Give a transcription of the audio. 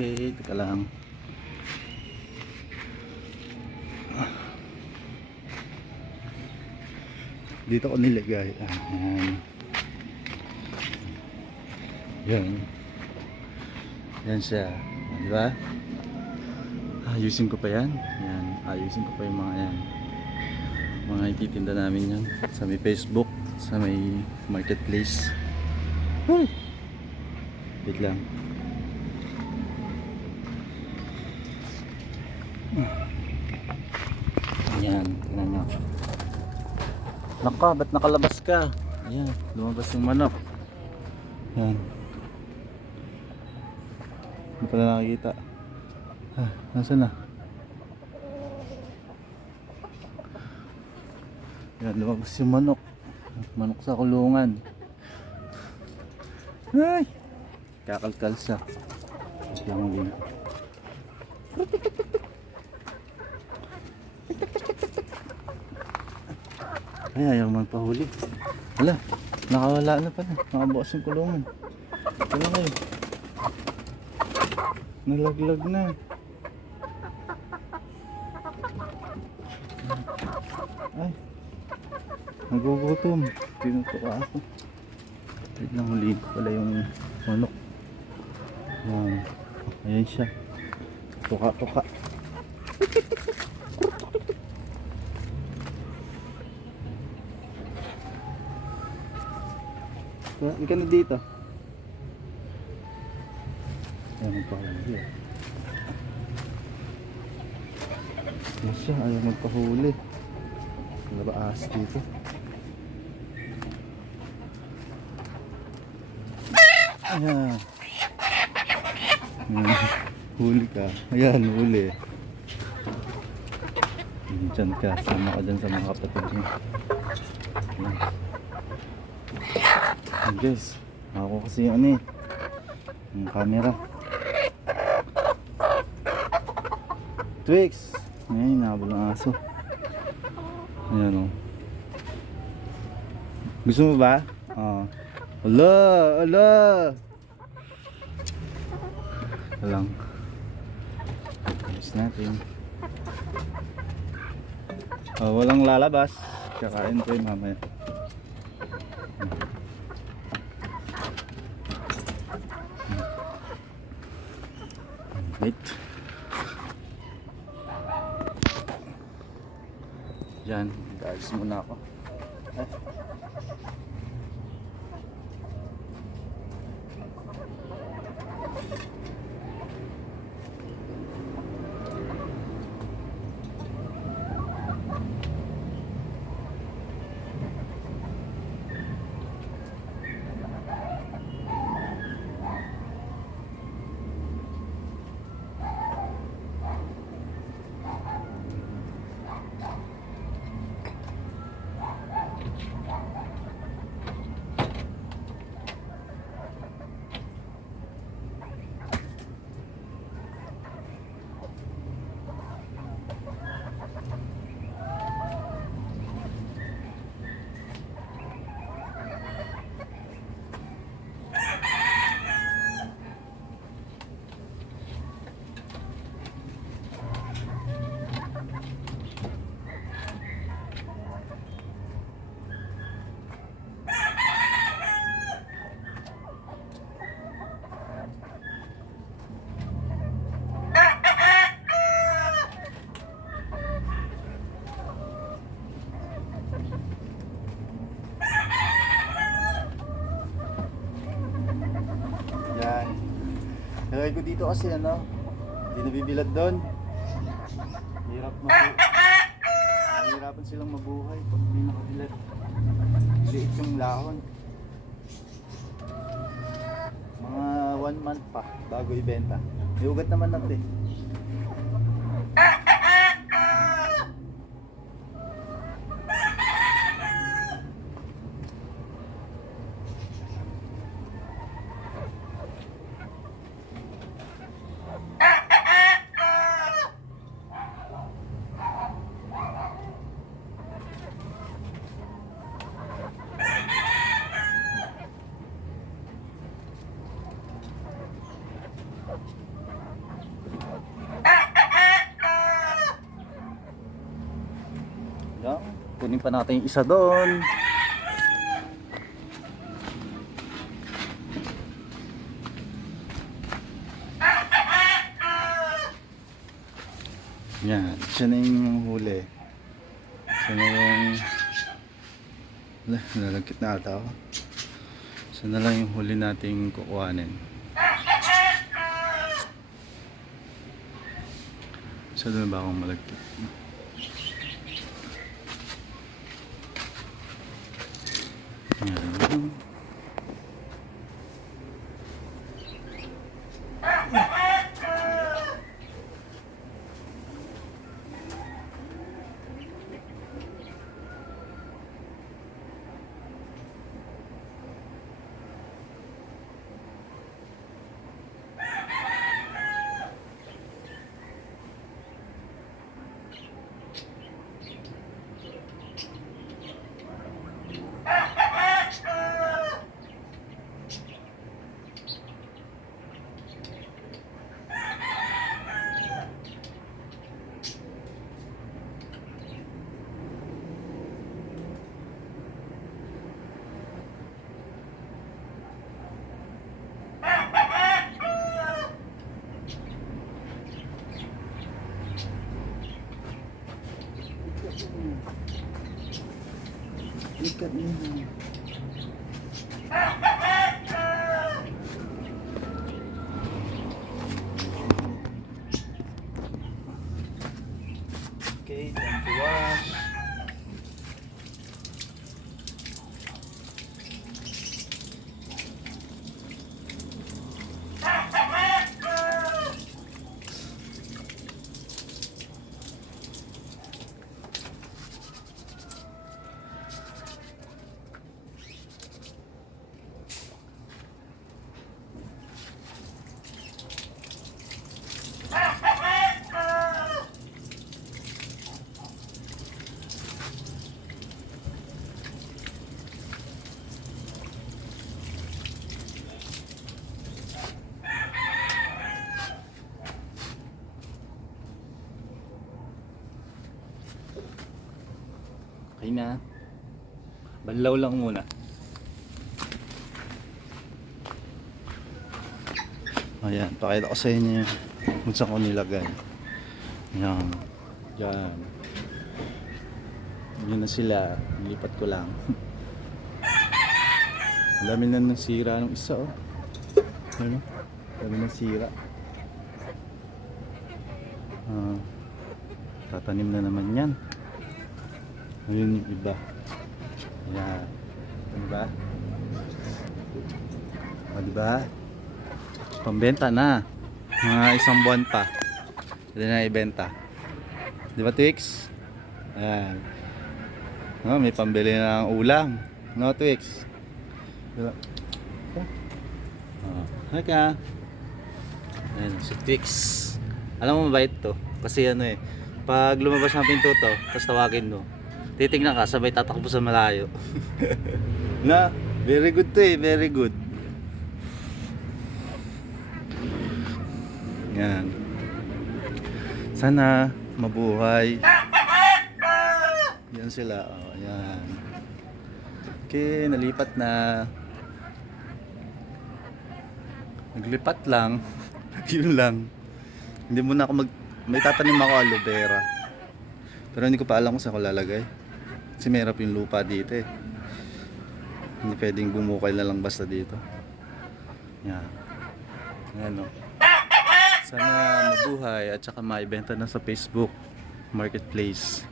Okay, teka lang. Dito ko nilagay. Ayan. Yan. Yan siya. Di ba? Ayusin ko pa yan. Yan. Ayusin ko pa yung mga yan. Mga ititinda namin yan. Sa may Facebook. Sa may marketplace. Hey! Wait lang. Naka, ba't nakalabas ka? Ayan, lumabas yung manok. Ayan. Hindi pala nakikita. Ah, nasaan na? Ayan, lumabas yung manok. Manok sa kulungan. Ay! Kakalkal siya. Ito lang Ay, ayaw magpahuli. Wala, nakawala na pala. Nakabukas yung kulungan. Wala kayo. Nalaglag na. Ay, nagugutom. Tinutuka ako. Wait lang, huliin ko pala yung manok. Yan. Ayan siya. Tuka-tuka. Saan ka na dito? Ayaw magpahuli. Yan siya, ayaw magpahuli. Wala ba ahas dito? Ayan. Huli ka. Ayan, huli. Diyan ka. Sama ka dyan sa mga kapatid mo. Ayan. Ayan, guys. Ako kasi ano eh. Yung camera. Twix! Ayan, nabal ng aso. Ayan o. Gusto mo ba? Oo. Ala! Ala! Walang. Ayos natin. Oh, walang lalabas. Kakain yung mamaya. Wait. Yan, mag-alis muna ako. Eh. Prego dito kasi ano, hindi nabibilad doon. Hirap mabu Mahirapan silang mabuhay pag hindi nakabilad. Liit yung lahon. Mga one month pa bago ibenta. May ugat naman natin. Yan. Pa natin yung isa doon. Yan. Siya na yung huli. Siya na yung... Nalagkit na ata ako. Siya na lang yung huli nating kukuhanin. Siya doon ba akong malagkit? Ayan. Yan. Ikat mo. Okay, Okay na. Banlaw lang muna. Ayan, pakita ko sa inyo kung saan ko nilagay. Ayan. Diyan. Yun na sila. Nilipat ko lang. Ang dami na ng sira ng isa oh. Ano? Dami ng sira. Ah, tatanim na naman yan. Ayun iba. Ayan. Diba? O, diba? Pambenta na. Mga isang buwan pa. Pwede na ibenta. Di ba, Twix? Ayan. No, may pambili na ng ulam. No, Twix? Diba? Oh, hi ka. Ayan, si Twix. Alam mo mabait to. Kasi ano eh, pag lumabas ng pinto to, tapos tawagin mo, titignan ka, sabay tatakbo sa malayo. na, very good to eh, very good. Yan. Sana mabuhay. Yan sila, oh, yan. Okay, nalipat na. Naglipat lang. Yun lang. Hindi muna ako mag... May tatanim ako aloe vera. Pero hindi ko pa alam kung saan ko lalagay. Kasi merap yung lupa dito eh. Hindi pwedeng bumukay na lang basta dito. Yan. Ayan o. Sana mabuhay at saka maibenta na sa Facebook Marketplace.